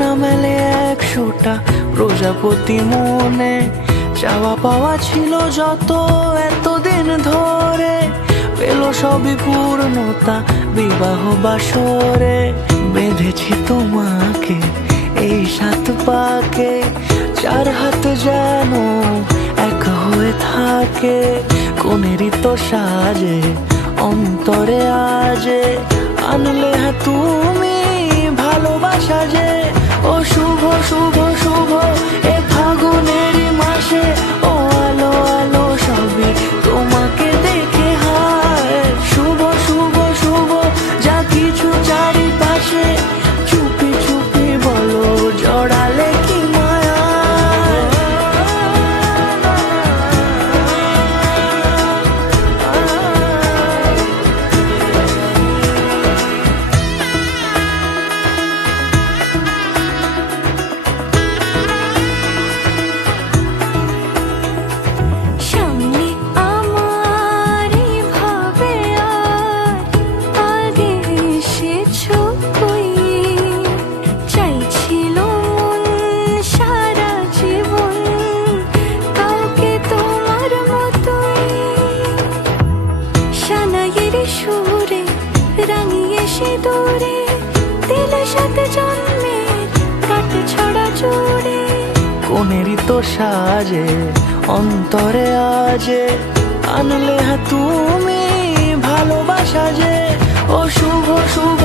না মেলে 100টা প্রজাপতি মনে, চাওয়া পাওয়া ছিল যত এতদিন ধরে, পেল সবই পূর্ণতা বিবাহ বাসরে। বেঁধেছি তোমাকে এই 7 পাকে, 4 হাত যেন এক হয়ে থাকে। কোনেরই তো সাজে অন্তরে আজে, আনলে হ্যাঁ তুমি ভালোবাসা যে। ও শুভ শুভ শুভ এ ফাগুনেরই মাসে, ও আলো আলো সবই তোমাকে দেখে হায়। শুভ শুভ শুভ যা কিছু চারিপাশে, চুপি চুপি বলো জড়ালে কি মায়া। সুরে রাঙিয়ে সে দূরে দিলে 7 জন্মের কাট ছড়া জুড়ে। কোনেরই তো সাজে অন্তরে আজে, আনলে হ্যাঁ তুমি ভালোবাসা যে। ও শুভ শুভ